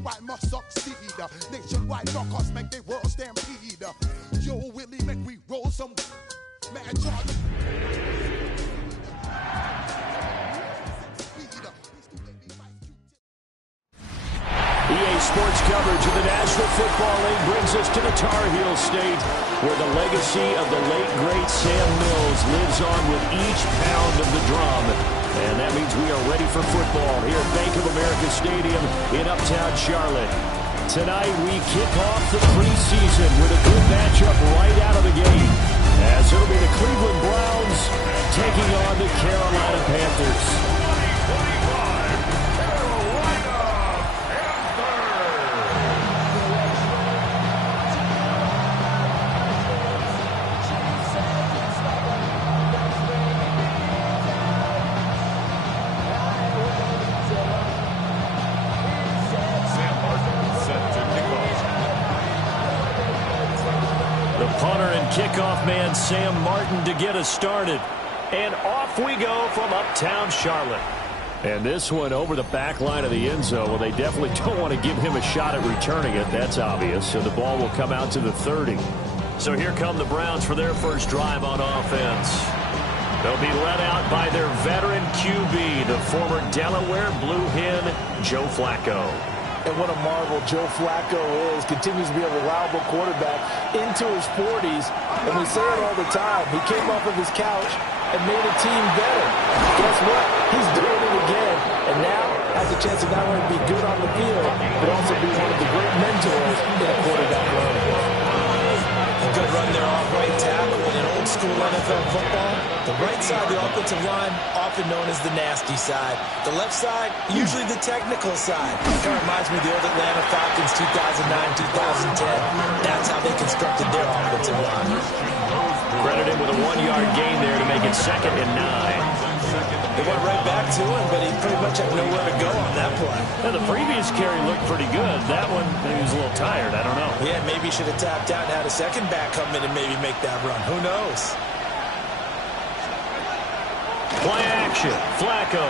nationwide must succeed. Nationwide rockers make the world stampede. Yo, Willie, make we roll some mad charge. EA Sports coverage of the National Football League brings us to the Tar Heel State, where the legacy of the late, great Sam Mills lives on with each pound of the drum. And that means we are ready for football here at Bank of America Stadium in Uptown Charlotte. Tonight, we kick off the preseason with a good matchup right out of the gate, as it'll be the Cleveland Browns taking on the Carolina Panthers. Kickoff man Sam Martin to get us started. And off we go from Uptown Charlotte. And this one over the back line of the end zone. Well, they definitely don't want to give him a shot at returning it. That's obvious. So the ball will come out to the 30. So here come the Browns for their first drive on offense. They'll be led out by their veteran QB, the former Delaware Blue Hen, Joe Flacco. And what a marvel Joe Flacco is. Continues to be a reliable quarterback into his 40s. And we say it all the time. He came off of his couch and made a team better. Guess what? He's doing it again. And now has a chance to not only be good on the field, but also be one of the great mentors in a quarterback run. A good run there off right tackle. In old school NFL football, the right side of the offensive line, often known as the nasty side. The left side, usually the technical side. Kind of reminds me of the old Atlanta Falcons 2009-2010. That's how they constructed their offensive line. Credited with a 1-yard gain there to make it 2nd and 9. They went right back to him, but he pretty much had nowhere to go on that play. Now, the previous carry looked pretty good. That one, maybe he was a little tired. I don't know. Yeah, maybe he should have tapped out and had a second back come in and maybe make that run. Who knows? Play action. Flacco.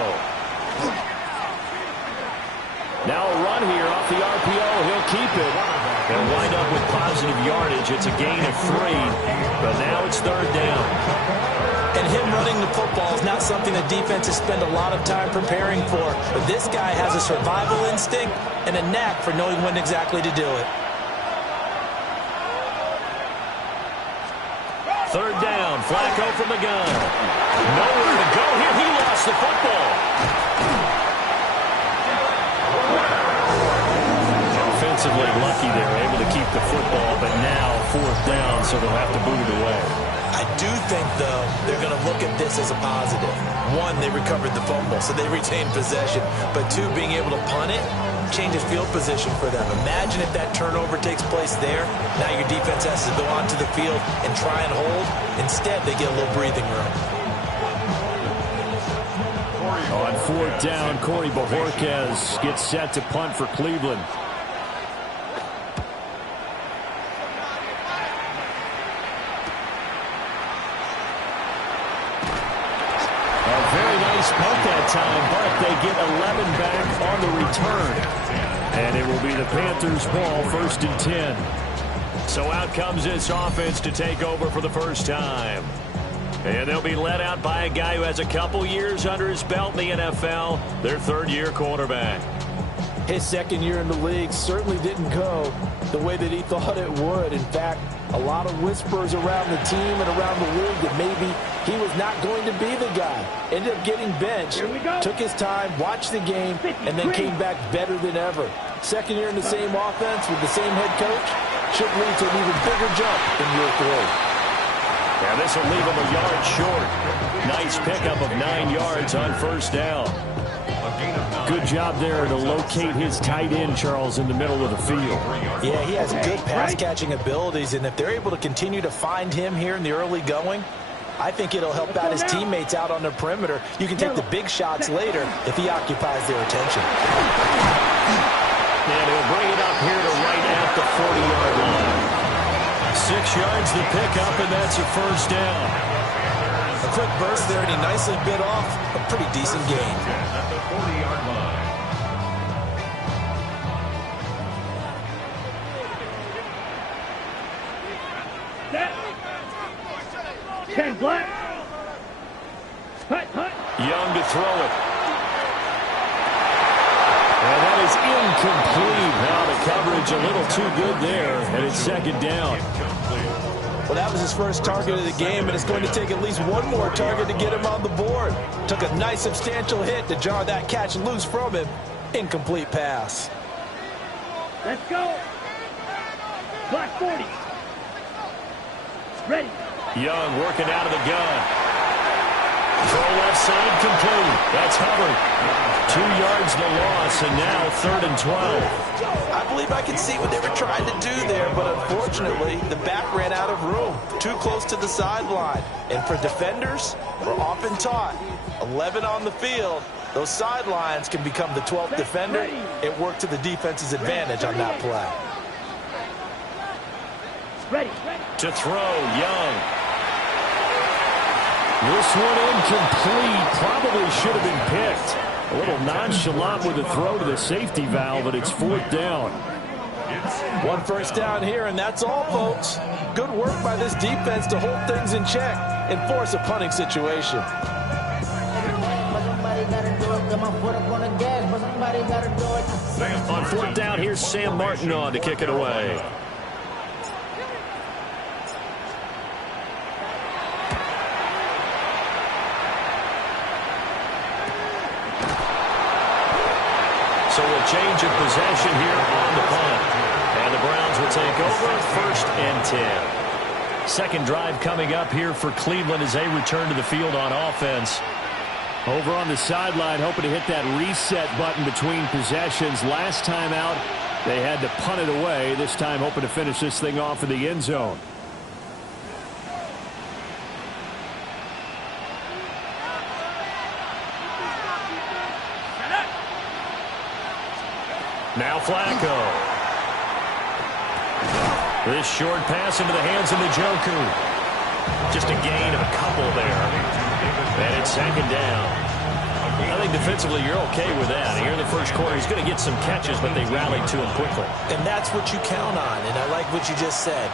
Now a run here off the RPO. He'll keep it. They'll wind up with positive yardage. It's a gain of 3, but now it's 3rd down. And him running the football is not something the defenses spend a lot of time preparing for. But this guy has a survival instinct and a knack for knowing when exactly to do it. 3rd down. Flacco from the gun. Nowhere to go here. He lost the football. Offensively lucky they're able to keep the football, but now 4th down, so they'll have to boot it away. I do think, though, they're going to look at this as a positive. 1, they recovered the fumble, so they retained possession. But 2, being able to punt it changes field position for them. Imagine if that turnover takes place there. Now your defense has to go onto the field and try and hold. Instead, they get a little breathing room. On 4th down, Corey Bojorquez gets set to punt for Cleveland. Punt that time, but they get 11 back on the return. And it will be the Panthers' ball, 1st and 10. So out comes this offense to take over for the first time. And they'll be led out by a guy who has a couple years under his belt in the NFL, their 3rd-year quarterback. His 2nd year in the league certainly didn't go the way that he thought it would. In fact, a lot of whispers around the team and around the league that maybe he was not going to be the guy. Ended up getting benched, took his time, watched the game, and then came back better than ever. 2nd year in the same offense with the same head coach should lead to an even bigger jump in year 3. Now this will leave him a yard short. Nice pickup of 9 yards on 1st down. Good job there to locate his tight end, Charles, in the middle of the field. Yeah, he has good pass-catching abilities, and if they're able to continue to find him here in the early going, I think it'll help out his teammates out on the perimeter. You can take the big shots later if he occupies their attention. And he'll bring it up here to right at the 40-yard line. 6 yards the pickup, and that's a 1st down. A quick burst there, and he nicely bit off a pretty decent gain. Young to throw it. And that is incomplete. Now the coverage a little too good there, and it's second down. Well, that was his first target of the game, and it's going to take at least one more target to get him on the board. Took a nice substantial hit to jar that catch loose from him. Incomplete pass. Let's go. Clock 40. Ready. Young working out of the gun. Throw left side complete. That's Hubbard. 2 yards the loss, and now 3rd and 12. I believe I can see what they were trying to do there, but unfortunately, the back ran out of room. Too close to the sideline. And for defenders, we're often taught, 11 on the field, those sidelines can become the 12th defender. It worked to the defense's advantage on that play. Ready. To throw, Young. This one incomplete. Probably should have been picked. A little nonchalant with the throw to the safety valve, but it's 4th down. One first down here, and that's all, folks. Good work by this defense to hold things in check and force a punting situation. On 4th down, here's Sam Martin on to kick it away. So a change of possession here on the punt. And the Browns will take over 1st and 10. Second drive coming up here for Cleveland as they return to the field on offense. Over on the sideline, hoping to hit that reset button between possessions. Last time out, they had to punt it away. This time, hoping to finish this thing off in the end zone. Now Flacco. This short pass into the hands of Njoku. Just a gain of a couple there. And it's second down. I think defensively you're okay with that. Here in the first quarter, he's going to get some catches, but they rallied to him quickly. And that's what you count on, and I like what you just said.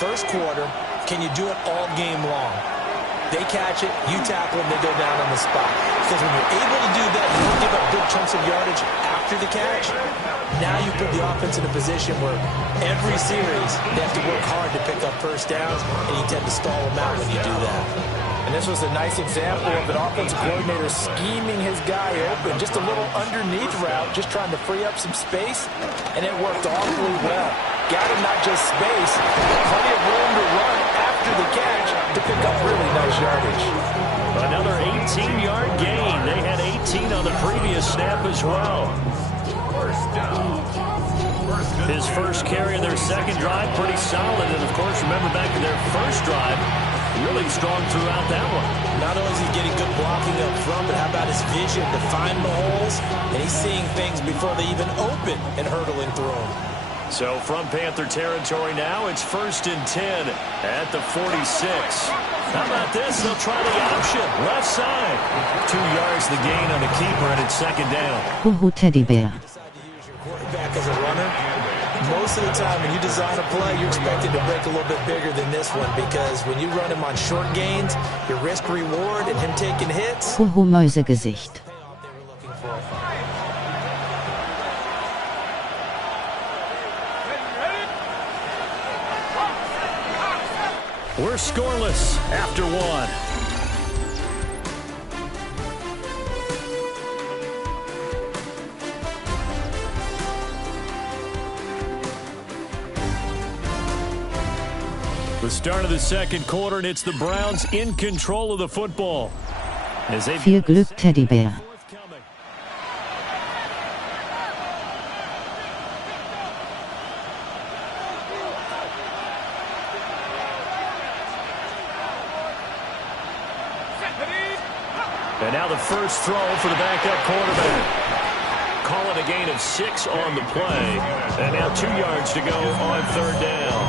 First quarter, can you do it all game long? They catch it, you tackle them, they go down on the spot. Because when you're able to do that, you don't give up big chunks of yardage after the catch. Now you put the offense in a position where every series they have to work hard to pick up first downs, and you tend to stall them out when you do that. And this was a nice example of an offensive coordinator scheming his guy open. Just a little underneath route, just trying to free up some space, and it worked awfully well. Got him not just space, but plenty of room to run after the catch to pick up really nice yardage. Another 18-yard gain. They had 18 on the previous snap as well. His first carry of their second drive, pretty solid. And, of course, remember back to their first drive, really strong throughout that one. Not only is he getting good blocking up front, but how about his vision to find the holes? And he's seeing things before they even open and hurtling through them. So from Panther territory now, it's 1st and 10 at the 46. How about this? They'll try the option. Left side. 2 yards the gain on the keeper, and it's second down. Hoo-hoo teddy bear. Decide to use your quarterback as a runner. Most of the time when you design a play, you're expected to break a little bit bigger than this one, because when you run him on short gains, your risk reward and him taking hits. Hoo-hoo Mäusegesicht. We're scoreless after one. The start of the second quarter, and it's the Browns in control of the football. As they Viel Glück, Teddybär. And now the first throw for the backup quarterback. Call it a gain of 6 on the play. And now 2 yards to go on third down.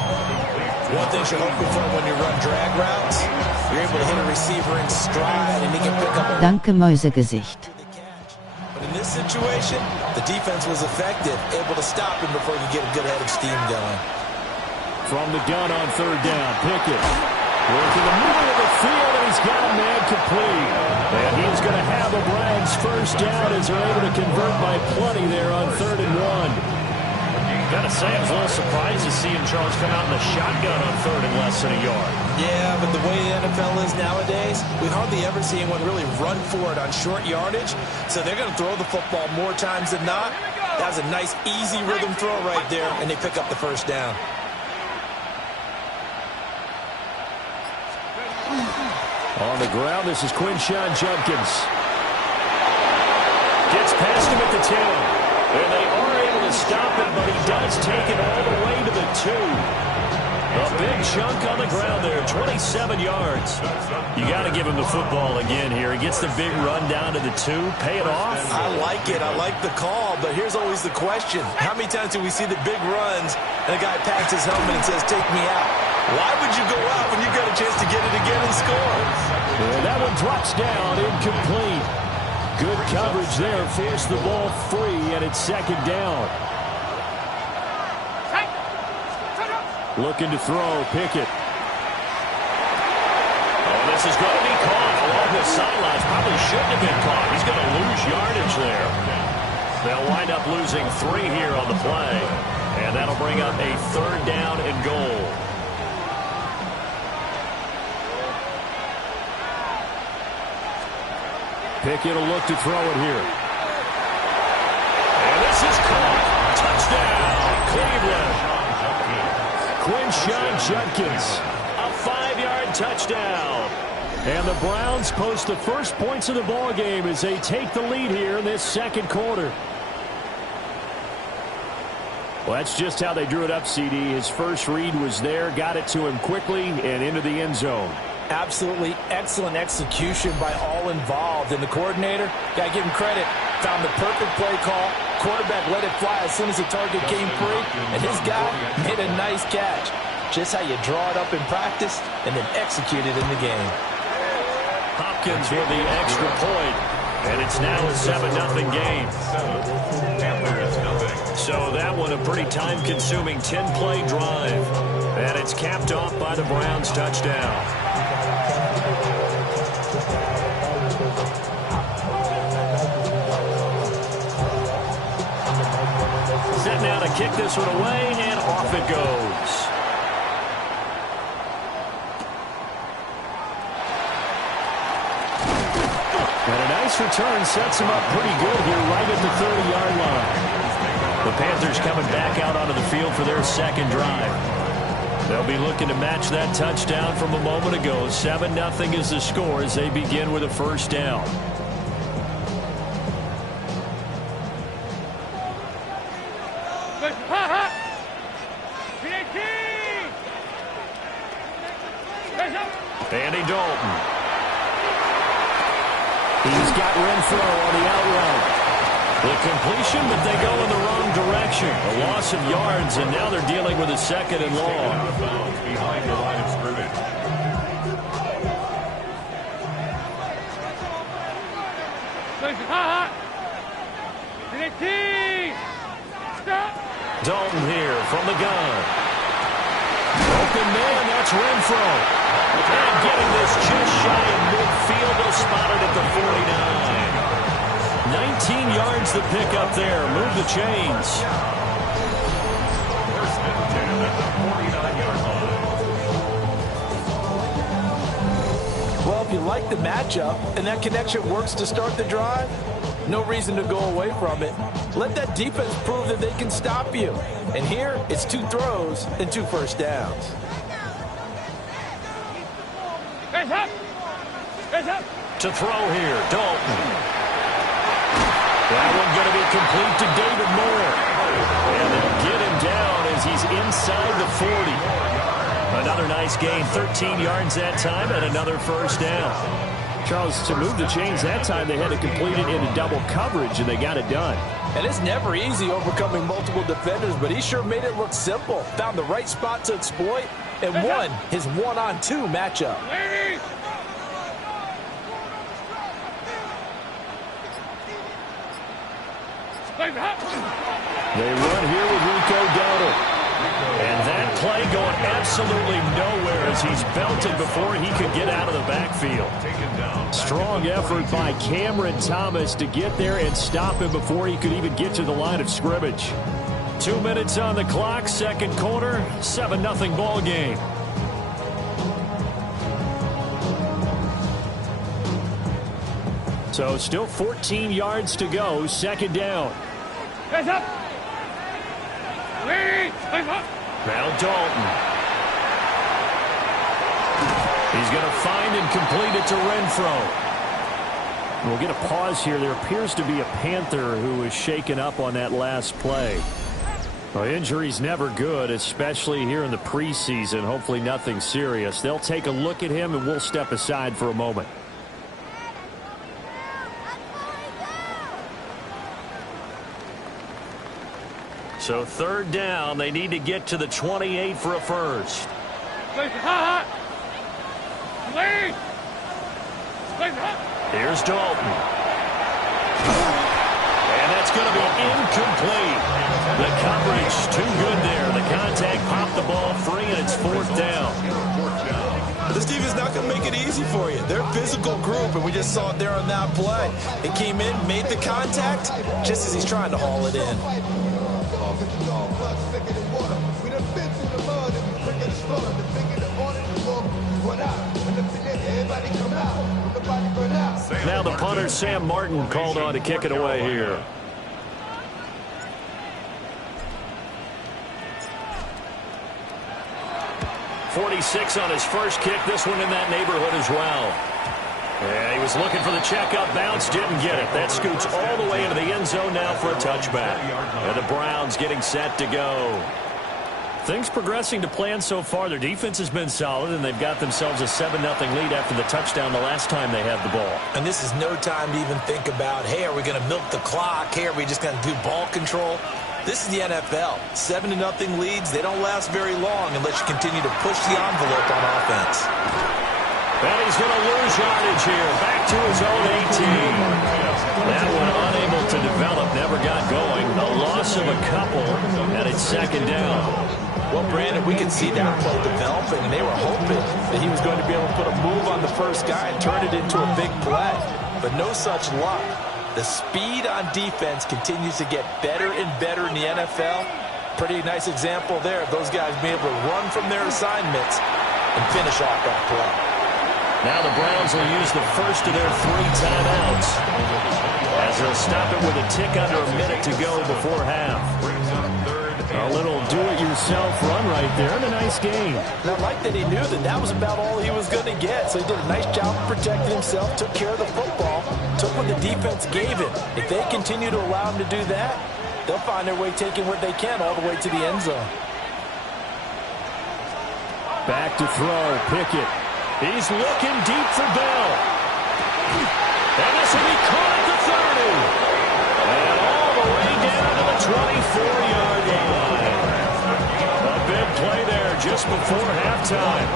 One thing you're hoping for when you run drag routes, you're able to hit a receiver in stride and he can pick up a... Danke, Mäusegesicht. But in this situation, the defense was effective, able to stop him before you get a good head of steam going. From the gun on third down, Pickett. Work in the middle of the field, and he's got a man complete. And he's going to have a Browns first down as they're able to convert by plenty there on 3rd and 1. Gotta say, I was a little surprised to see him, Charles, come out in the shotgun on 3rd and less than a yard. Yeah, but the way the NFL is nowadays, we hardly ever see anyone really run for it on short yardage. So they're going to throw the football more times than not. That was a nice, easy rhythm throw right there, and they pick up the first down. On the ground, this is Quinshawn Judkins. Gets past him at the 10. And they are able to stop him, but he does take it all the way to the 2. A big chunk on the ground there, 27 yards. You got to give him the football again here. He gets the big run down to the 2. Pay it off. I like it. I like the call, but here's always the question. How many times do we see the big runs and a guy packs his helmet and says, take me out? Why would you go out when you got a chance to get it again and score? And that one drops down, incomplete. Good coverage there, forced the ball free, and it's 2nd down. Looking to throw, Pickett. Oh, this is going to be caught along the sidelines. Probably shouldn't have been caught. He's going to lose yardage there. They'll wind up losing 3 here on the play, and that'll bring up a 3rd down and goal. Pickett will look to throw it here. And this is caught. Touchdown, Cleveland. Quinshawn Judkins, a 5-yard touchdown. And the Browns post the first points of the ball game as they take the lead here in this 2nd quarter. Well, that's just how they drew it up, CD. His first read was there, got it to him quickly, and into the end zone. Absolutely excellent execution by all involved. And the coordinator, got to give him credit, found the perfect play call. Quarterback let it fly as soon as the target came free. And his guy made a nice catch. Just how you draw it up in practice and then execute it in the game. Hopkins with the extra point. And it's now a 7-0 game. So that one a pretty time-consuming 10-play drive. And it's capped off by the Browns touchdown. Set now to kick this one away, and off it goes. And a nice return sets him up pretty good here right at the 30-yard line. The Panthers coming back out onto the field for their 2nd drive. They'll be looking to match that touchdown from a moment ago. 7-0 is the score as they begin with a first down. Andy Dalton. He's got Renfro on the out route. The completion, but they go in the wrong direction. A loss of yards, and now they're dealing with a 2nd and long. Behind the line of scrimmage. Dalton here from the gun. Open man, that's Renfro. And getting this just shy of midfield, they'll spot it at the 49. 19 yards to pick up there. Move the chains. First and 10 at the 49-yard line. Well, if you like the matchup and that connection works to start the drive, no reason to go away from it. Let that defense prove that they can stop you. And here, it's 2 throws and 2 first downs. To throw here, Dalton. That one going to be complete to David Moore. And they'll get him down as he's inside the 40. Another nice gain, 13 yards that time, and another first down. Charles, to move the chains that time, they had to complete it into double coverage, and they got it done. And it's never easy overcoming multiple defenders, but he sure made it look simple. Found the right spot to exploit and won his 1-on-2 matchup. They run here with Rico Dowdle. And that play going absolutely nowhere as as he's belted before he could get out of the backfield. Strong effort by Cameron Thomas to get there and stop him before he could even get to the line of scrimmage. 2 minutes on the clock, second quarter, 7-0 ball game. So still 14 yards to go, second down. Hands up. Now Dalton. He's going to find and complete it to Renfro. We'll get a pause here. There appears to be a Panther who was shaken up on that last play. Well, injury's never good, especially here in the preseason. Hopefully nothing serious. They'll take a look at him, and we'll step aside for a moment. So third down, they need to get to the 28 for a first. Here's Dalton. And that's going to be incomplete. The coverage too good there. The contact popped the ball free, and it's fourth down. This defense is not going to make it easy for you. They're a physical group, and we just saw it there on that play. It came in, made the contact, just as he's trying to haul it in. Now the punter, Sam Martin, called on to kick it away here. .46 on his first kick. This one in that neighborhood as well. Yeah, he was looking for the checkup bounce, didn't get it. That scoots all the way into the end zone now for a touchback. And the Browns getting set to go. Things progressing to plan so far. Their defense has been solid, and they've got themselves a 7-0 lead after the touchdown the last time they had the ball. And this is no time to even think about, hey, are we going to milk the clock? Hey, are we just going to do ball control? This is the NFL. 7-0 leads, they don't last very long unless you continue to push the envelope on offense. And he's going to lose yardage here. Back to his own 18. That one unable to develop, never got going. A loss of a couple, and it's second down. Well, Brandon, we can see that play developing, and they were hoping that he was going to be able to put a move on the first guy and turn it into a big play. But no such luck. The speed on defense continues to get better and better in the NFL. Pretty nice example there of those guys being able to run from their assignments and finish off that play. Now the Browns will use the first of their 3 timeouts as they'll stop it with a tick under a minute to go before half. A little do-it-yourself run right there, and a nice game. And I like that he knew that that was about all he was going to get. So he did a nice job of protecting himself, took care of the football, took what the defense gave him. If they continue to allow him to do that, they'll find their way taking what they can all the way to the end zone. Back to throw, Pickett. He's looking deep for Bell. And this will be caught at the 30. And all the way down to the 24-yard line. A big play there just before halftime.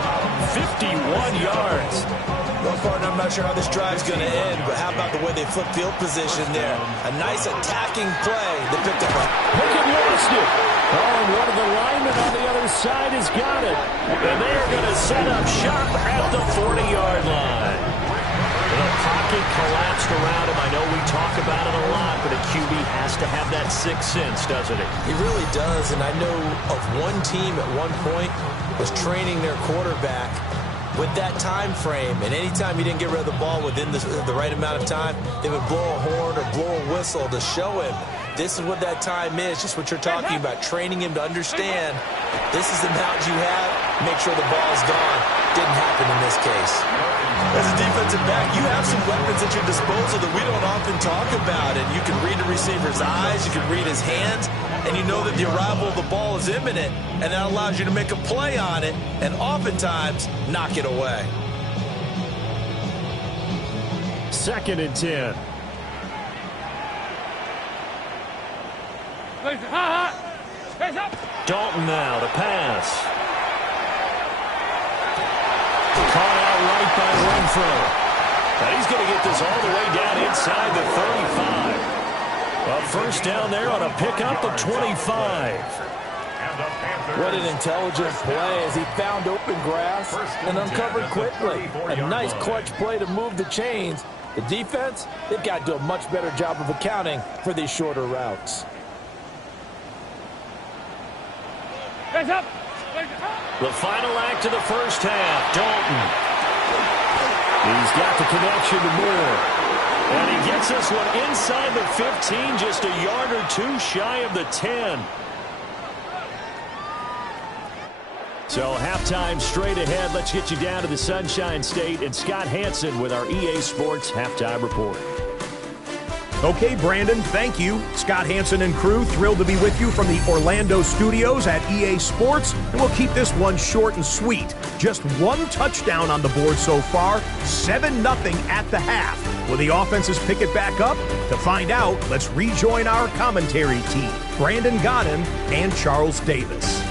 51 yards. Well, partner, I'm not sure how this drive's going to end, but how about the way they flip field position there? A nice attacking play. They picked up a... Pickett lost it. Oh, and one of the linemen on the other side has got it. And they are going to set up shop at the 40-yard line. The pocket collapsed around him. I know we talk about it a lot, but a QB has to have that sixth sense, doesn't it? He really does, and I know of one team at one point was training their quarterback with that time frame, and anytime he didn't get rid of the ball within the right amount of time, they would blow a horn or blow a whistle to show him this is what that time is, just what you're talking about, training him to understand this is the amount you have, make sure the ball is gone. Didn't happen in this case. As a defensive back, you have some weapons at your disposal that we don't often talk about, and you can read the receiver's eyes, you can read his hands, and you know that the arrival of the ball is imminent, and that allows you to make a play on it, and oftentimes knock it away. 2nd and 10. Dalton now to pass. Caught out right by Renfro. Now he's going to get this all the way down inside the 35. A first down there on a pickup of 25. What an intelligent play as he found open grass and uncovered quickly. A nice clutch play to move the chains. The defense, they've got to do a much better job of accounting for these shorter routes. The final act of the first half, Dalton. He's got the connection to Moore. And he gets this one inside the 15, just a yard or two shy of the 10. So halftime straight ahead. Let's get you down to the Sunshine State and Scott Hansen with our EA Sports Halftime Report. Okay, Brandon, thank you. Scott Hansen and crew, thrilled to be with you from the Orlando studios at EA Sports. And we'll keep this one short and sweet. Just one touchdown on the board so far, 7-0 at the half. Will the offenses pick it back up? To find out, let's rejoin our commentary team, Brandon Godden and Charles Davis.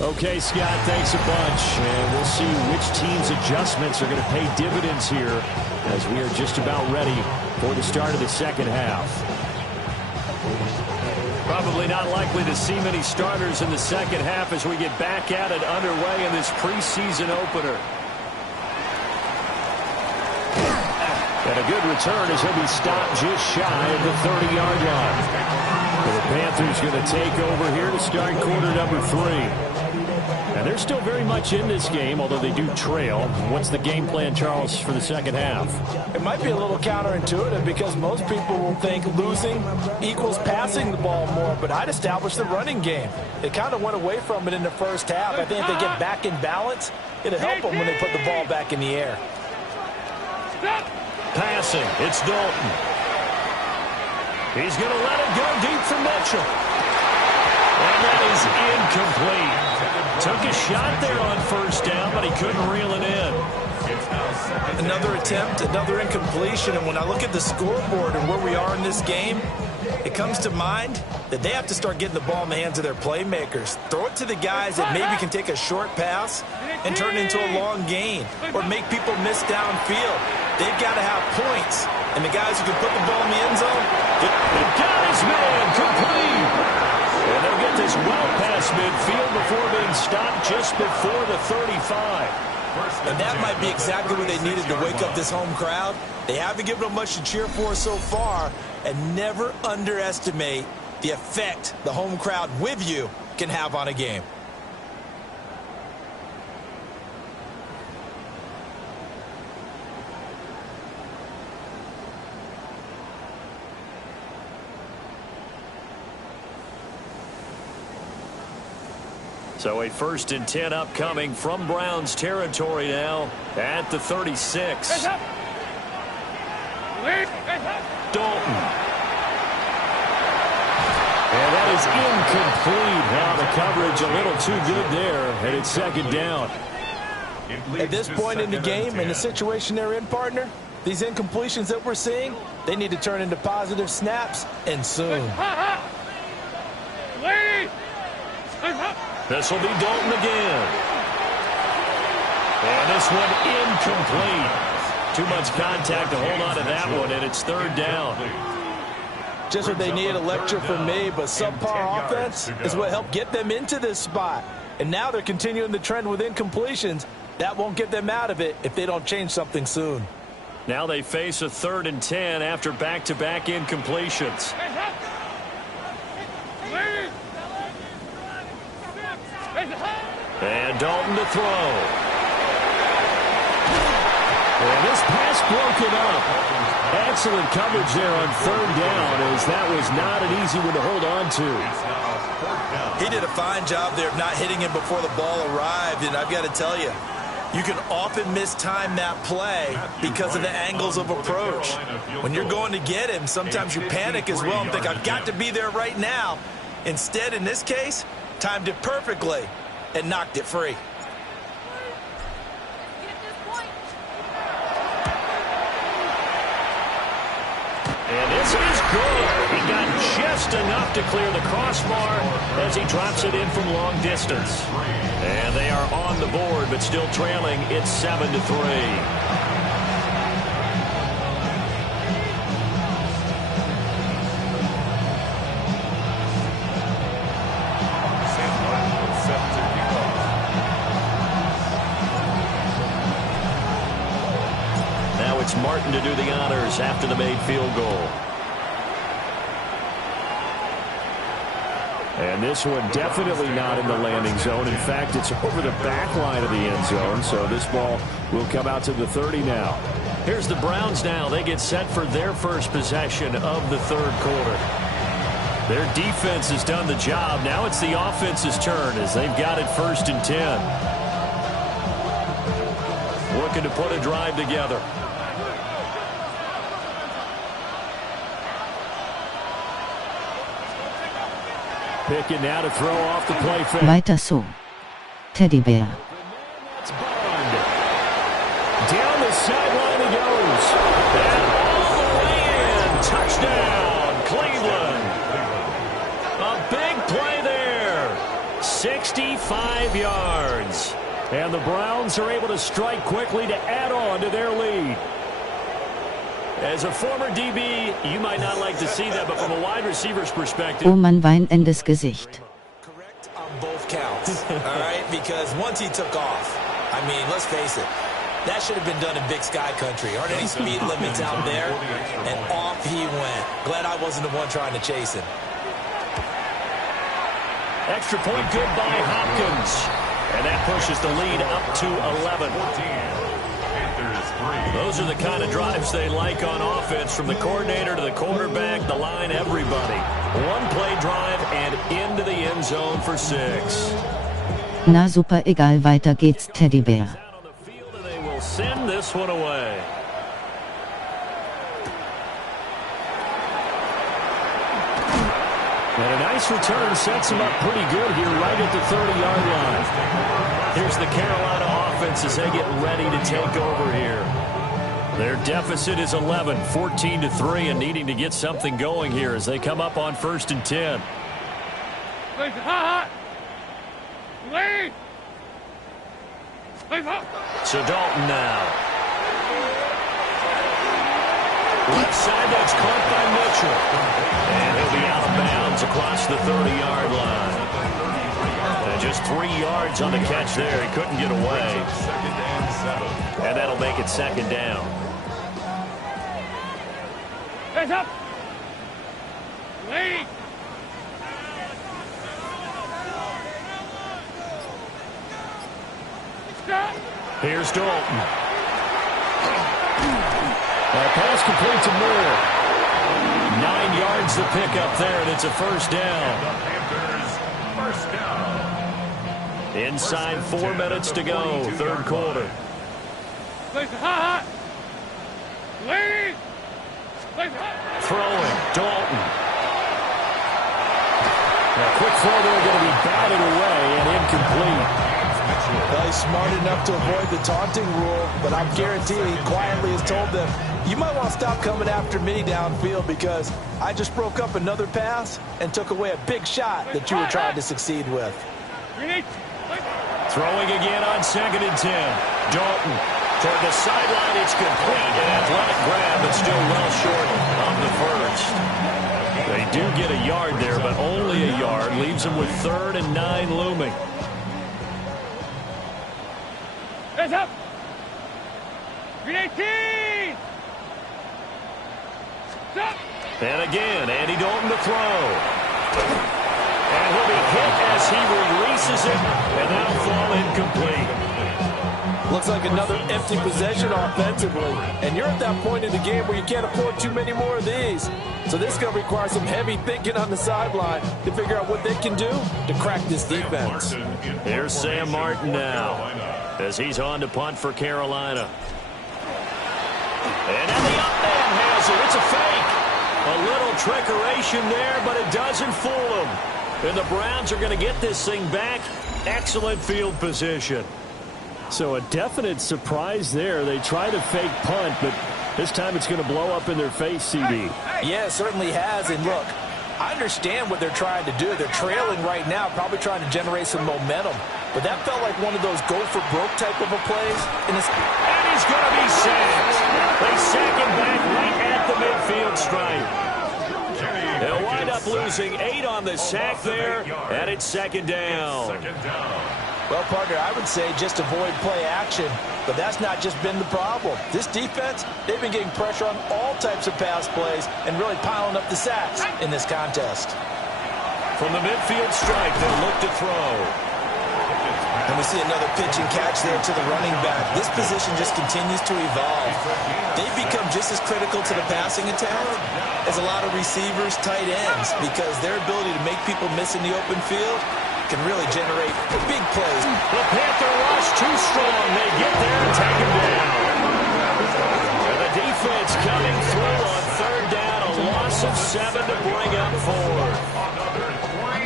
Okay, Scott, thanks a bunch. And we'll see which team's adjustments are going to pay dividends here as we are just about ready for the start of the second half. Probably not likely to see many starters in the second half as we get back at it underway in this preseason opener. And a good return as he'll be stopped just shy of the 30-yard line. The Panthers going to take over here to start quarter number 3. And they're still very much in this game, although they do trail. What's the game plan, Charles, for the second half? It might be a little counterintuitive because most people will think losing equals passing the ball more, but I'd establish the running game. They kind of went away from it in the first half. I think if they get back in balance, it'll help them when they put the ball back in the air. Passing, it's Dalton. He's going to let it go deep for Mitchell. And that is incomplete. Took a shot there on first down, but he couldn't reel it in. Another attempt, another incompletion, and when I look at the scoreboard and where we are in this game, it comes to mind that they have to start getting the ball in the hands of their playmakers. Throw it to the guys that maybe can take a short pass and turn it into a long gain or make people miss downfield. They've got to have points, and the guys who can put the ball in the end zone, got his man complete. And they'll get this well past midfield before being stopped just before the 35. And that might be exactly what they needed to wake up this home crowd. They haven't given them much to cheer for so far, and never underestimate the effect the home crowd with you can have on a game. So a 1st and 10 upcoming from Browns territory now at the 36. Dalton. And that is incomplete. Now the coverage a little too good there, and it's second down. At this point in the game, in the situation they're in, partner, these incompletions that we're seeing, they need to turn into positive snaps, and soon. This will be Dalton again. And this one incomplete. Too much contact to hold on to that one, and it's third down. Just what they need, a lecture from me, but subpar offense is what helped get them into this spot. And now they're continuing the trend with incompletions. That won't get them out of it if they don't change something soon. Now they face a 3rd and 10 after back-to-back incompletions. And Dalton to throw. And this pass broken up. Excellent coverage there on 3rd down, as that was not an easy one to hold on to. He did a fine job there of not hitting him before the ball arrived, and I've got to tell you, you can often mistime that play because of the angles of approach. When you're going to get him, sometimes you panic as well and think, I've got to be there right now. Instead, in this case, timed it perfectly and knocked it free. And this is good. He got just enough to clear the crossbar as he drops it in from long distance. And they are on the board, but still trailing. It's 7-3. It's Martin to do the honors after the made field goal. And this one definitely not in the landing zone. In fact, it's over the back line of the end zone, so this ball will come out to the 30 now. Here's the Browns now. They get set for their first possession of the third quarter. Their defense has done the job. Now it's the offense's turn as they've got it 1st and 10. Looking to put a drive together. Picking now to throw off the play fake. Weiter so. Teddybär. Down the sideline he goes. And all the way in. Touchdown, Cleveland. A big play there. 65 yards. And the Browns are able to strike quickly to add on to their lead. As a former DB, you might not like to see that, but from a wide receiver's perspective. Oh Mann, weinendes Gesicht. Correct on both counts, all right? Because once he took off, I mean, let's face it, that should have been done in Big Sky Country. Aren't any speed limits out there? And off he went. Glad I wasn't the one trying to chase him. Extra point good by Hopkins. And that pushes the lead up to 11. Those are the kind of drives they like on offense, from the coordinator to the quarterback, the line, everybody. One play drive and into the end zone for 6. Na super, egal, weiter geht's, Teddybär. They will send this one away. And a nice return sets him up pretty good here right at the 30-yard line. Here's the Carolina offense as they get ready to take over here. Their deficit is 11, 14-3, and needing to get something going here as they come up on 1st and 10. So Dalton now. Left side, that's caught by Mitchell. And he'll be out of bounds across the 30-yard line. And just 3 yards on the catch there. He couldn't get away. And that'll make it 2nd down. Hands up! Wait! Stop! Here's Dalton. Pass complete to Moore. 9 yards to pick up there, and it's a 1st down. Inside 4 minutes to go, 3rd quarter. Throwing, Dalton. A quick throw there, going to be batted away and incomplete. Well, he's smart enough to avoid the taunting rule, but I'm guaranteeing he quietly has told them, you might want to stop coming after me downfield because I just broke up another pass and took away a big shot that you were trying to succeed with. Throwing again on 2nd and 10. Dalton toward the sideline. It's complete. An athletic grab, but still well short of the 1st. They do get a yard there, but only a yard. Leaves them with 3rd and 9 looming. Hands up! Green 18! Stop! And again, Andy Dalton to throw. And he'll be hit as he releases it, and that'll fall incomplete. Looks like another empty possession offensively. And you're at that point in the game where you can't afford too many more of these. So this is going to require some heavy thinking on the sideline to figure out what they can do to crack this defense. Here's Sam Martin now as he's on to punt for Carolina. And then the up man has it. It's a fake. A little trickeration there, but it doesn't fool them. And the Browns are going to get this thing back. Excellent field position. So a definite surprise there. They try to fake punt, but this time it's going to blow up in their face, CD. Yeah, it certainly has. And look, I understand what they're trying to do. They're trailing right now, probably trying to generate some momentum. But that felt like one of those go-for-broke type of a plays. And he's going to be sacked. They sack him back right at the midfield stripe. They'll wind up losing 8 on the sack there, and it's 2nd down. Well, partner, I would say just avoid play action, but that's not just been the problem. This defense, they've been getting pressure on all types of pass plays and really piling up the sacks in this contest. From the midfield stripe, they look to throw. And we see another pitch and catch there to the running back. This position just continues to evolve. They've become just as critical to the passing attack as a lot of receivers, tight ends, because their ability to make people miss in the open field can really generate big plays. The Panther rush too strong. They get there and take him down. And the defense coming through on third down. A loss of 7 to bring up 4.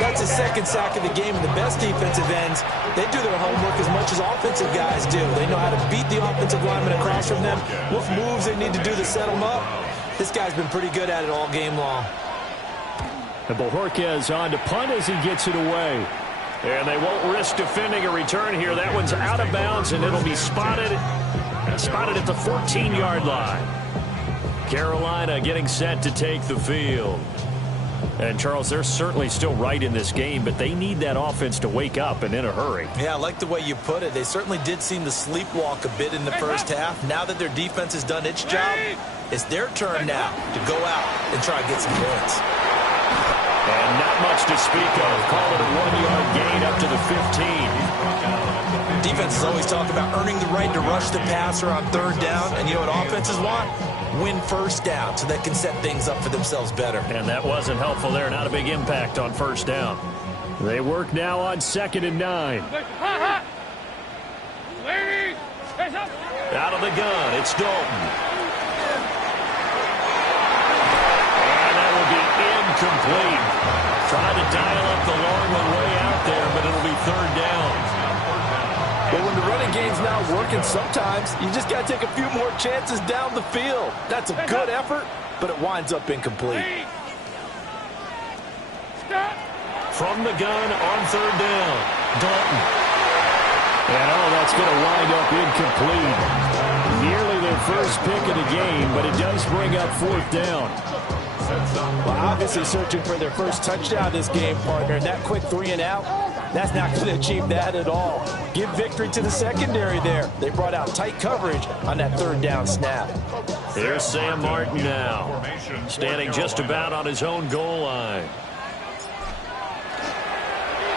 That's a second sack of the game, and the best defensive ends, they do their homework as much as offensive guys do. They know how to beat the offensive lineman across from them, what moves they need to do to set them up. This guy's been pretty good at it all game long. And Bojorquez on to punt as he gets it away. And they won't risk defending a return here. That one's out of bounds, and it'll be spotted at the 14-yard line. Carolina getting set to take the field. And, Charles, they're certainly still right in this game, but they need that offense to wake up and in a hurry. Yeah, I like the way you put it. They certainly did seem to sleepwalk a bit in the first half. Now that their defense has done its job, it's their turn now to go out and try to get some points. And not much to speak of. Call it a 1-yard gain up to the 15. Defenses always talk about earning the right to rush the passer on third down. And you know what offenses want? Win first down so they can set things up for themselves better. And that wasn't helpful there. Not a big impact on first down. They work now on 2nd and 9. Out of the gun, it's Dalton. And that will be incomplete. Trying to dial up the long one way out there, but it'll be third down. Well, when the running game's not working, sometimes you just got to take a few more chances down the field. That's a good effort, but it winds up incomplete. From the gun on third down, Dalton. And, that's going to wind up incomplete. Nearly their first pick of the game, but it does bring up fourth down. Well, obviously searching for their first touchdown this game, partner. And that quick 3 and out, that's not going to achieve that at all. Give victory to the secondary there. They brought out tight coverage on that third down snap. Here's Sam Martin now, standing just about on his own goal line.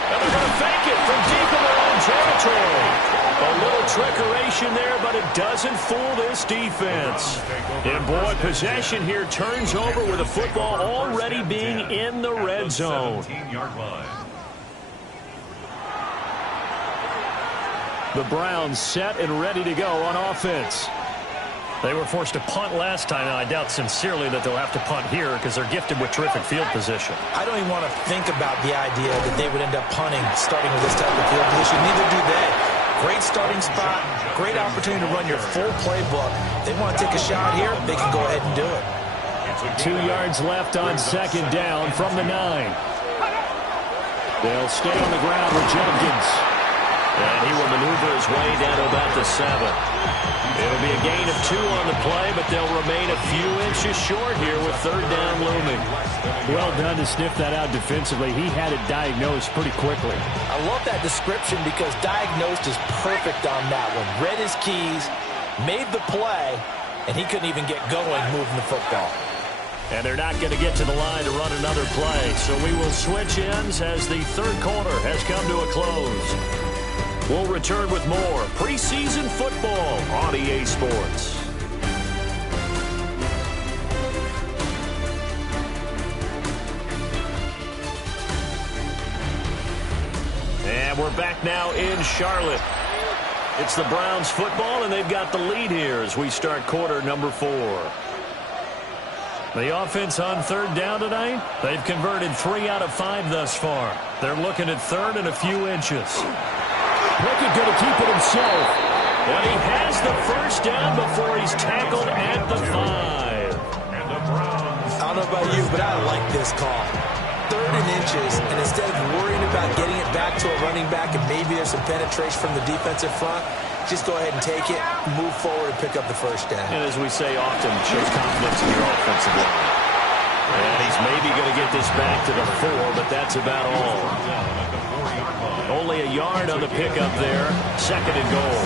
And they're going to fake it from deep in their own territory. A little trickeration there, but it doesn't fool this defense. And, boy, possession here turns over with the football already being in the red zone. The Browns set and ready to go on offense. They were forced to punt last time, and I doubt sincerely that they'll have to punt here because they're gifted with terrific field position. I don't even want to think about the idea that they would end up punting starting with this type of field position. Neither do they. Great starting spot, great opportunity to run your full playbook. They want to take a shot here, they can go ahead and do it. 2 yards left on 2nd down from the 9. They'll stay on the ground with Jenkins. And he will maneuver his way down to about the 7. It'll be a gain of 2 on the play, but they'll remain a few inches short here with third down looming. Well done to sniff that out defensively. He had it diagnosed pretty quickly. I love that description because diagnosed is perfect on that one. Read his keys, made the play, and he couldn't even get going moving the football. And they're not going to get to the line to run another play, so we will switch ends as the third quarter has come to a close. We'll return with more preseason football on EA Sports. And we're back now in Charlotte. It's the Browns football, and they've got the lead here as we start quarter number 4. The offense on third down tonight, they've converted 3 out of 5 thus far. They're looking at third and a few inches. Pickett going to keep it himself. And he has the first down before he's tackled at the 5. I don't know about you, but I like this call. Third and inches, and instead of worrying about getting it back to a running back and maybe there's some penetration from the defensive front, just go ahead and take it, move forward, and pick up the first down. And as we say often, it shows confidence in your offensive line. And he's maybe going to get this back to the 4, but that's about all. Only a yard on the pickup there. 2nd and goal.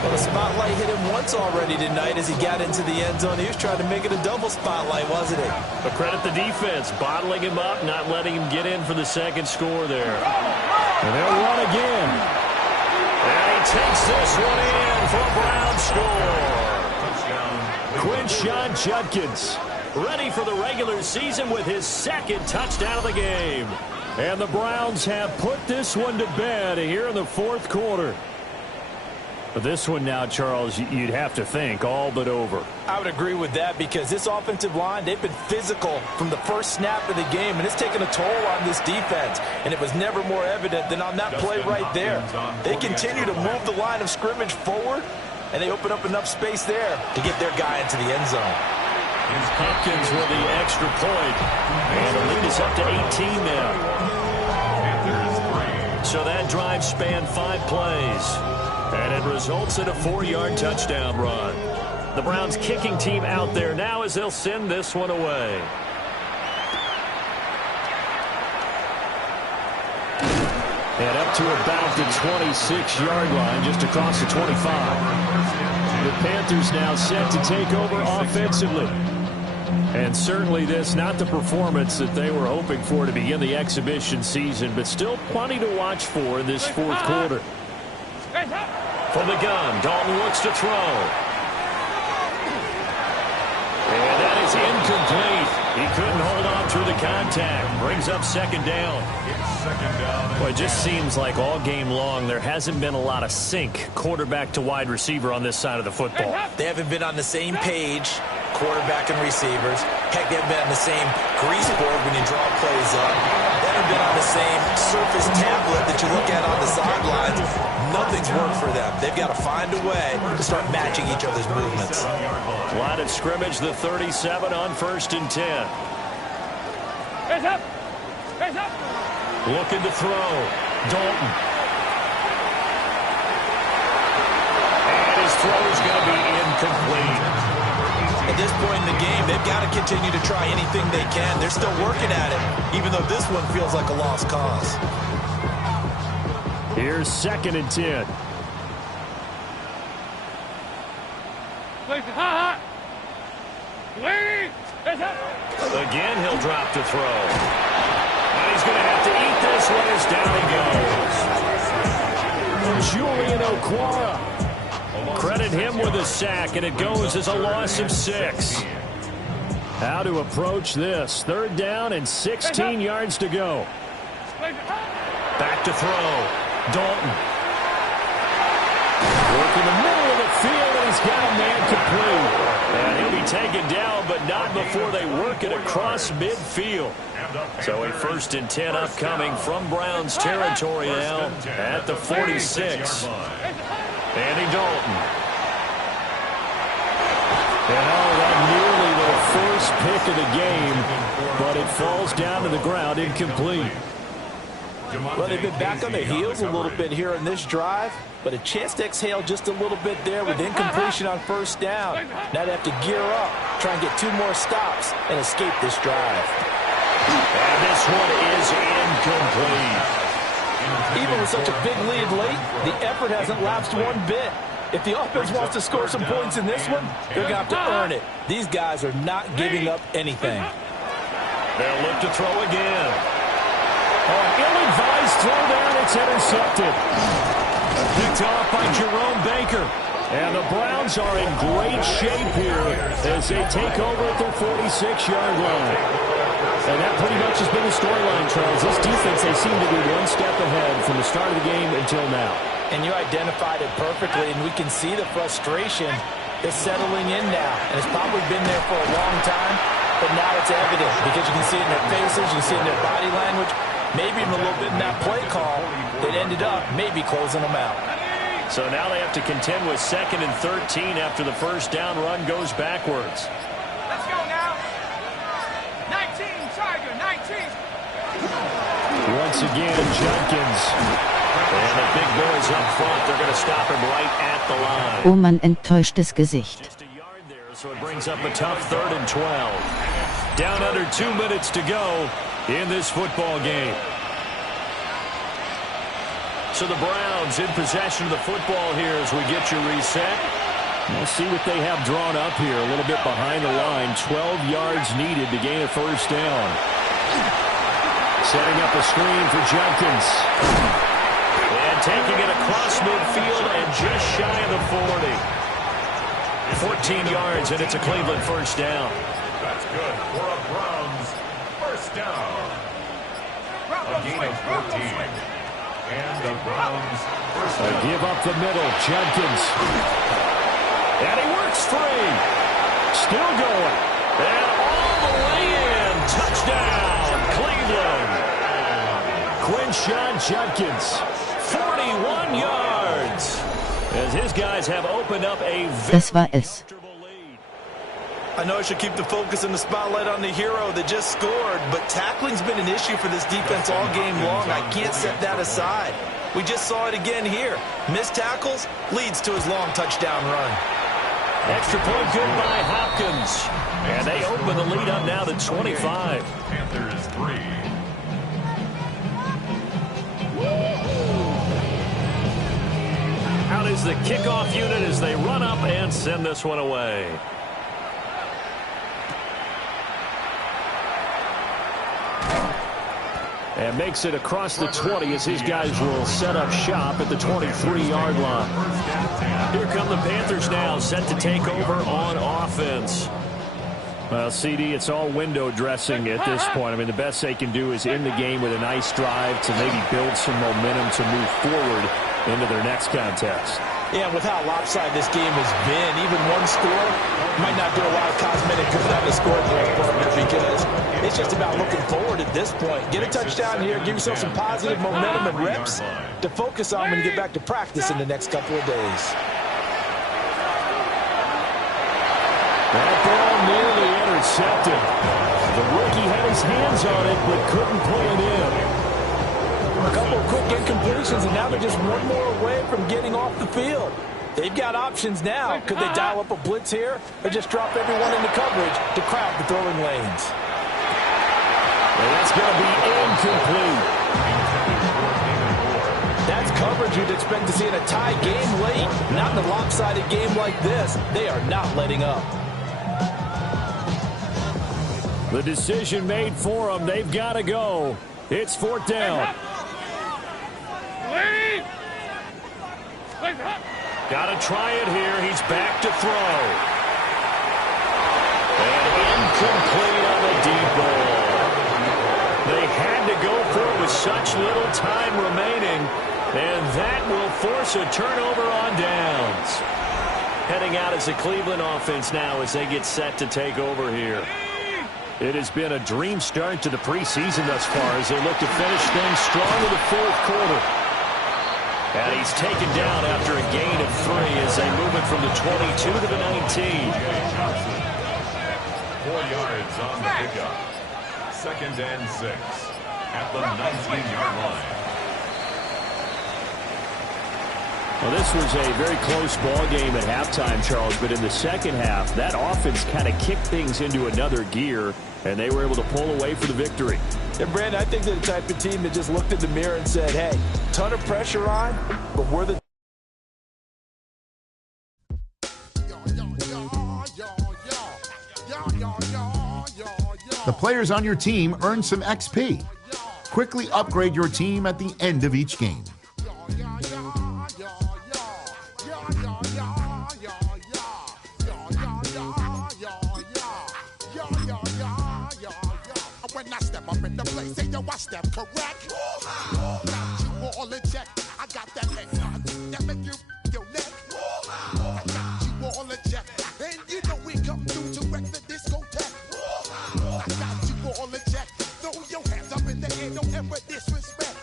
Well, the spotlight hit him once already tonight as he got into the end zone. He was trying to make it a double spotlight, wasn't he? But credit the defense, bottling him up, not letting him get in for the 2nd score there. And they'll run again. And he takes this one in for a Brown score. Quinshon Judkins ready for the regular season with his 2nd touchdown of the game. And the Browns have put this one to bed here in the 4th quarter. But this one now, Charles, you'd have to think all but over. I would agree with that because this offensive line, they've been physical from the first snap of the game, and it's taken a toll on this defense. And it was never more evident than on that play right there. They continue to move the line of scrimmage forward, and they open up enough space there to get their guy into the end zone. Hopkins with the extra point. And the lead is up to 18 now. So that drive spanned 5 plays. And it results in a 4-yard touchdown run. The Browns kicking team out there now as they'll send this one away. And up to about the 26-yard line, just across the 25. The Panthers now set to take over offensively. And certainly this, not the performance that they were hoping for to begin the exhibition season, but still plenty to watch for in this 4th quarter. From the gun, Dalton looks to throw. And that is incomplete. He couldn't hold on through the contact. Brings up 2nd down. Well, it just seems like all game long there hasn't been a lot of sync quarterback to wide receiver on this side of the football. They haven't been on the same page, quarterback and receivers. Heck, they haven't been on the same grease board when you draw plays up. They haven't been on the same surface tablet that you look at on the sidelines. Nothing's worked for them. They've got to find a way to start matching each other's movements. Line of scrimmage, the 37 on 1st and 10. Hands up! Hands up! Looking to throw. Dalton. And his throw is going to be incomplete. At this point in the game, they've got to continue to try anything they can. They're still working at it, even though this one feels like a lost cause. Here's 2nd and 10. Again, he'll drop to throw. And he's going to have to eat this one as down he goes. Julian Okwara. Credit him with a sack, and it goes as a loss of 6. How to approach this. 3rd down and 16 yards to go. Back to throw. Dalton. Work in the middle of the field, and he's got a man complete. And he'll be taken down, but not before they work it across midfield. So a 1st and 10 upcoming from Browns territory now at the 46. Andy Dalton. And that nearly the first pick of the game, but it falls down to the ground incomplete. Well, they've been back on their heels a little bit here in this drive, but a chance to exhale just a little bit there with incompletion on 1st down. Now they have to gear up, try and get 2 more stops, and escape this drive. And this one is incomplete. Even with such a big lead late, the effort hasn't lapsed one bit. If the offense wants to score some points in this one, they're going to have to earn it. These guys are not giving up anything. They'll look to throw again. Ill-advised throw down. It's intercepted. Picked off by Jerome Baker. And the Browns are in great shape here as they take over at their 46-yard line. And that pretty much has been the storyline, Charles. This defense, they seem to be one step ahead from the start of the game until now. And you identified it perfectly, and we can see the frustration is settling in now. And it's probably been there for a long time, but now it's evident because you can see it in their faces, you can see it in their body language, maybe even a little bit in that play call that ended up maybe closing them out. So now they have to contend with 2nd and 13 after the 1st down run goes backwards. Let's go now. 19, Tiger, 19. Once again, Judkins. And the big boys up front, they're going to stop him right at the line. Oh Mann, enttäuschtes Gesicht. Just a yard there, so it brings up a tough 3rd and 12. Down under 2 minutes to go in this football game. So the Browns in possession of the football here as we get your reset. We'll see what they have drawn up here. A little bit behind the line. 12 yards needed to gain a first down. Setting up a screen for Jenkins. And taking it across midfield and just shy of the 40. 14 yards, and it's a Cleveland first down. That's good for a Browns first down. A gain of 14. And the Browns first down. Give up the middle. Jenkins. And he works free. Still going. And all the way in. Touchdown, Cleveland. Quinshon Judkins, 41 yards. As his guys have opened up a Das war es. I know I should keep the focus and the spotlight on the hero that just scored, but tackling's been an issue for this defense all game long. I can't set that aside. We just saw it again here. Missed tackles leads to his long touchdown run. Extra point good by Hopkins. And they open the lead up now to 25. Panthers 3. Out is the kickoff unit as they run up and send this one away. And makes it across the 20 as his guys will set up shop at the 23-yard line. Here come the Panthers now, set to take over on offense. Well, CD, it's all window dressing at this point. I mean, the best they can do is end the game with a nice drive to maybe build some momentum to move forward into their next contest. Yeah, with how lopsided this game has been, even one score might not do a lot of cosmetic good on the scoreboard partner because it's just about looking forward at this point. Get a touchdown here, give yourself some positive momentum and reps to focus on when you get back to practice in the next couple of days. That ball nearly intercepted. The rookie had his hands on it but couldn't pull it in. A couple of quick incompletions, and now they're just one more away from getting off the field. They've got options now. Could they dial up a blitz here or just drop everyone into coverage to crowd the throwing lanes? And that's going to be incomplete. That's coverage you'd expect to see in a tie game late. Not in a lopsided game like this. They are not letting up. The decision made for them. They've got to go. It's fourth down. Got to try it here. He's back to throw. And incomplete on the deep ball. They had to go for it with such little time remaining, and that will force a turnover on downs. Heading out as a Cleveland offense now as they get set to take over here. It has been a dream start to the preseason thus far as they look to finish things strong in the fourth quarter. And he's taken down after a gain of 3 as they move it from the 22 to the 19. 4 yards on the pickup. 2nd and 6 at the 19-yard line. Well, this was a very close ball game at halftime, Charles, but in the second half, that offense kind of kicked things into another gear, and they were able to pull away for the victory. And, Brandon, I think they're the type of team that just looked in the mirror and said, hey, ton of pressure on, but we're the The players on your team earn some XP. Quickly upgrade your team at the end of each game. When I step up in the place, say yo, I step correct. Got you all in check. I got that neck that make you your neck. I got you all in check, and you know we come through to wreck the discotheque. I got you all in check. Throw your hands up in the air, don't ever disrespect.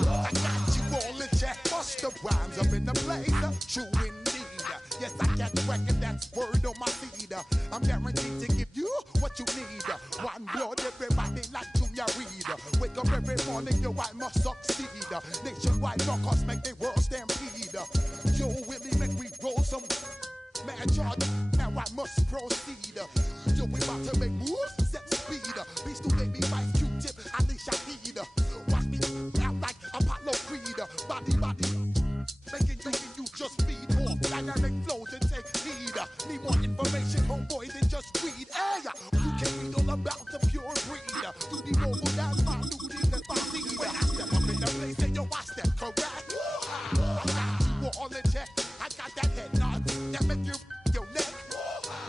I got you all in check. Bust the rhymes up in the place, true indeed. Yes, I got record, that's word on my seed. I'm guaranteed to give you what you need. One blood, everybody like Junior Reed. Wake up every morning, yo, I must succeed. Nationwide knockouts make the world stampede. Yo, Willie, make we roll some mad charge. Now I must proceed. Yo, we about to make moves, steps Need more information, homeboy, than just read. Hey, you can read all about the pure breed. You need mobile, that's my looting and my lead. When I step up in the place, and yo, I step correct. I got you all in check. I got that head nod that make you your neck.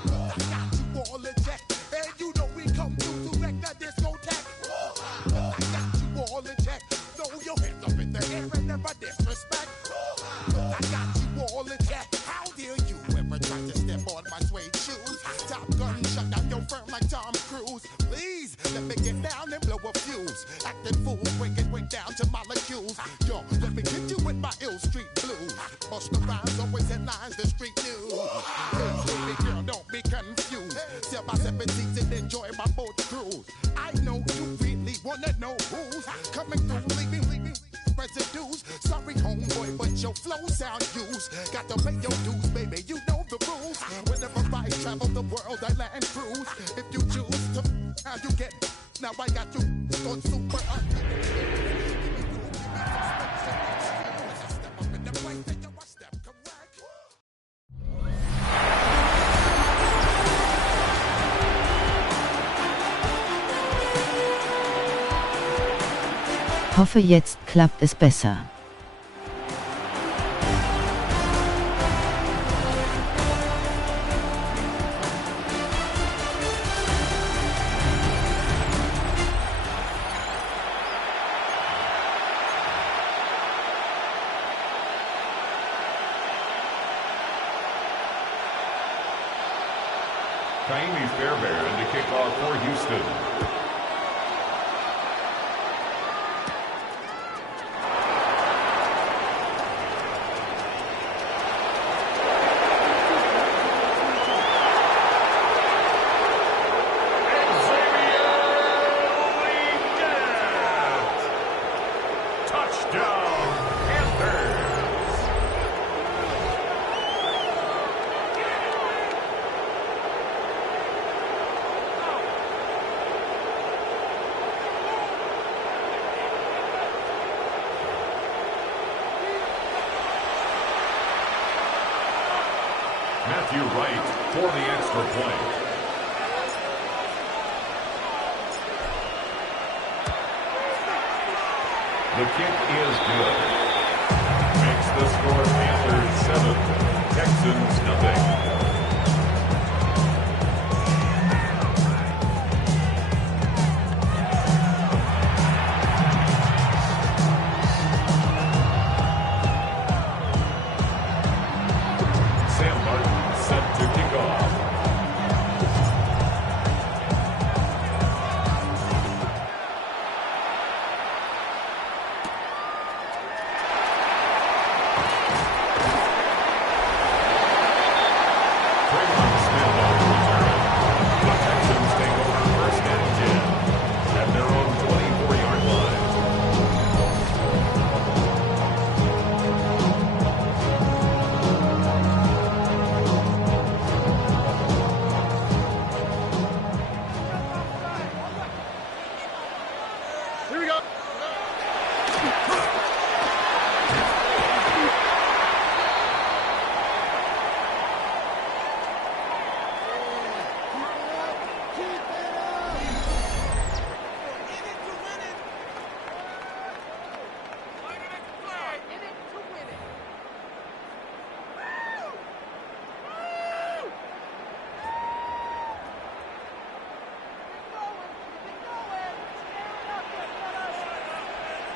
I got you all in check. And you know we come through to wreck that discotheque. I got you all in check. Throw your hands up in the air and never disrespect. I got you all in check. How dare you ever try to step on my suede shoes? Top Gun shut down your firm like Tom Cruise. Please, let me get down and blow a fuse. Acting fool, breaking way down to molecules. Yo, let me get you with my ill street blues. Bust the rhymes, always headlines, the street news. Hey, baby girl, don't be confused. Sell my 17s and enjoy my boat cruise. I know you really wanna know who's coming through, leaving residues. Sorry, homeboy, but your flow sound used. Got to pay your dues, baby, you know the rules. Whenever I travel the world, I land cruise. If you choose to, how you get. Now I got you on super. Hoffe, jetzt klappt es besser. Kaimi Fairbairn to kick off for Houston. Matthew Wright for the extra point. The kick is good. Makes the score Panthers 7, Texans nothing.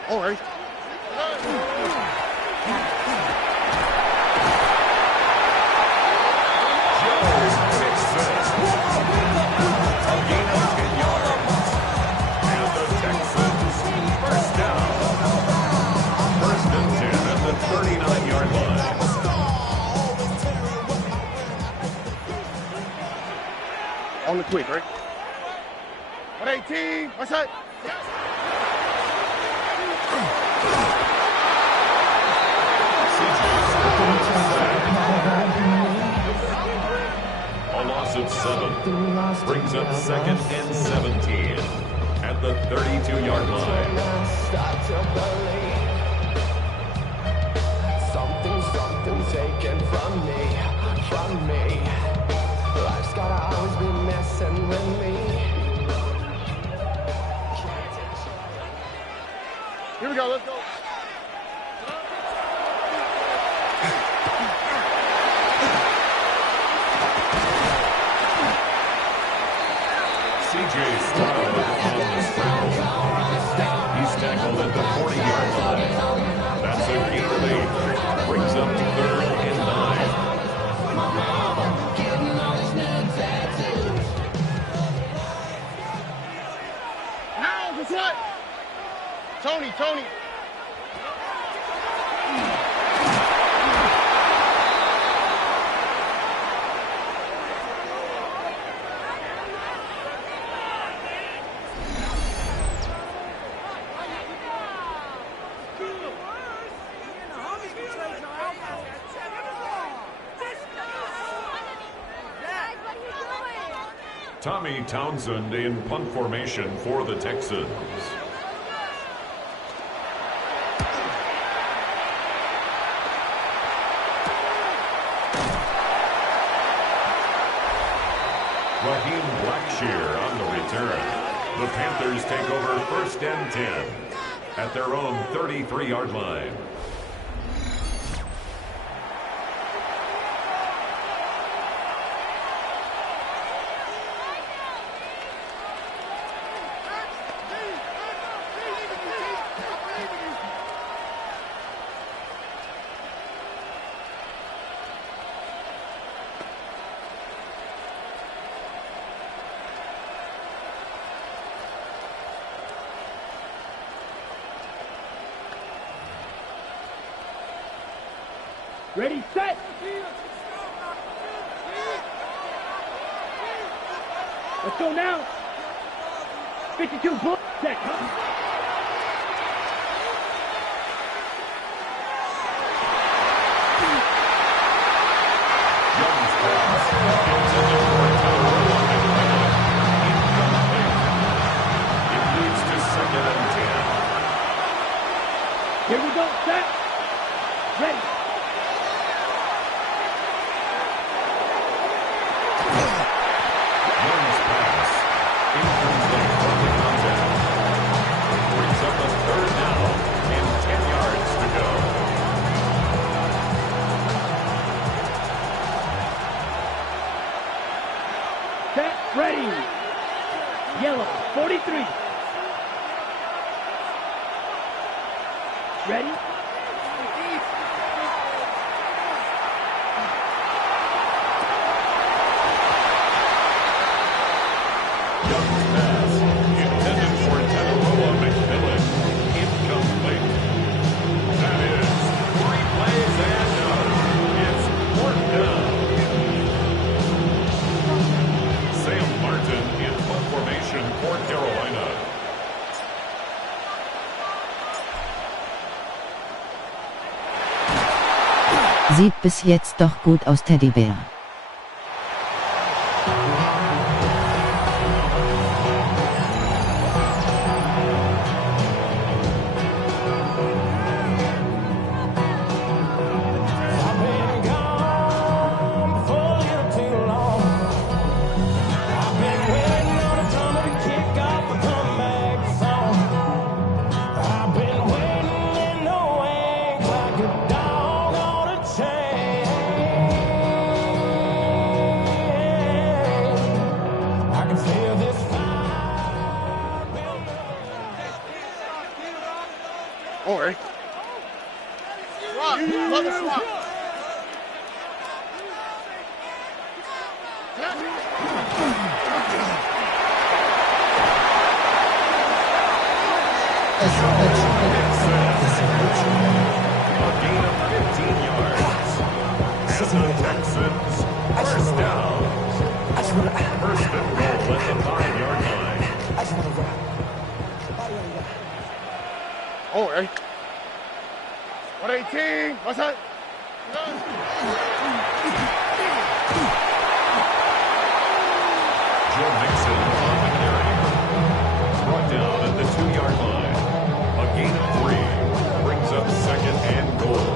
All right. On the quick, right? 118, what's that? A loss of 7 brings up 2nd and 17 at the 32-yard line. Something taken from me. go, let's go. C.J. Stroud on the sprint. He's tackled at the 40-yard line. That's a gain of 8. Brings up 3rd and 9. Now, what's up? Tony. Tommy Townsend in punt formation for the Texans. Raheem Blackshear on the return. The Panthers take over 1st and 10 at their own 33-yard line. Ready, set. Let's go now. 52 bull set. Young's pass intended for incomplete. It leads to 2nd and 10. Here we go, set. Ready. Young's pass incomplete on the contact. Brings up a 3rd down and 10 yards to go. Set, ready. Yellow, 43. Ready? Young's pass intended for Tataroa McMillan. Incomplete. That is 3 plays and out. It's 4th down. Sam Martin in punt formation for Carolina. Sieht bis jetzt doch gut aus, Teddybär. All right. Swap. Love the swap. A gain of 15 yards. And the Texans, 1st down. 1st and goal at the 5-yard line. All right. 118. What's that? Joe Mixon on the carry. Brought down at the 2-yard line. A gain of 3 brings up 2nd and goal.